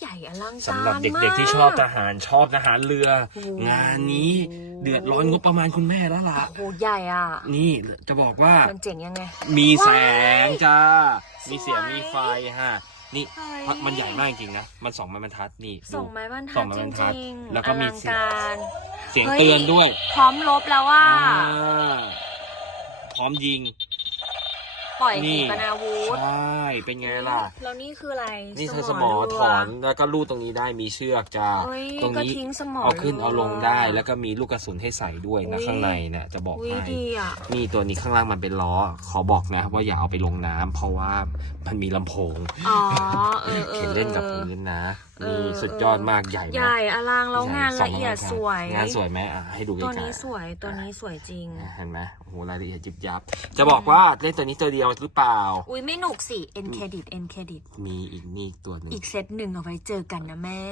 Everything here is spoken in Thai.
ใหญ่อลังการสำหรับเด็กๆมากที่ชอบทหารชอบทหารเรือโอ้โหงานนี้เดือดร้อนงบประมาณคุณแม่แล้วล่ะโอ้โหใหญ่อะ นี่จะบอกว่ามันเจ๋งยังไง มีแสงจ้าสวยมีเสียงมีไฟฮะนี่เฮ้ยมันใหญ่มากจริงๆนะ มันสองไม้บรรทัดนี่ดูส่งไม้บรรส่ทังดไม้จบรรทัดริงๆแล้วก็มีอลังการเสียงเฮ้ยเตือนด้วย พร้อมลบแล้วว่าอ่าพร้อมยิง ปล่อยนี่ขีปนาวุธใช่เป็นไงล่ะ แล้วนี่คืออะไรนี่ใช้สมอเรืถอนแล้วก็ลูดตรงนี้ได้มีเชือกจ้าเฮ้ยตรงก็นี้ทิ้งสมอเอาขึ้นรืเอาลงได้ แล้วก็มีลูกกระสุนให้ใส่ด้วยนะอุ๊ยข้างในเนี่ยจะบอกอุ้ยให้ดีอะนี่ตัวนี้ข้างล่างมันเป็นล้อ ขอบอกนะ ว่าอย่าเอาไปลงน้ำเพราะว่ามันมีลำโพงอ๋อเออเออเข็นเล่นกับออพื้นนะเอนี่อสุดยอดมากใหญ่ใหมากญ่อลังแล้วงานใหญ่ละเอียดงสวย งานสวยไหมอะให้ดูใกล้ตัวๆนี้สวยตัวนี้สวยจริงเห็นไหมโอ้โหรายละเอียดจิบยับ จะบอกว่าเล่นตัวนี้ตัวเดียวหรือเปล่า อุ้ยไม่หนุกสิเอ็นเครดิตเอ็นเครดิตมีอีกนี่ตัวหนึ่งอีกเซตหนึ่งเอาไว้เจอกันนะแม่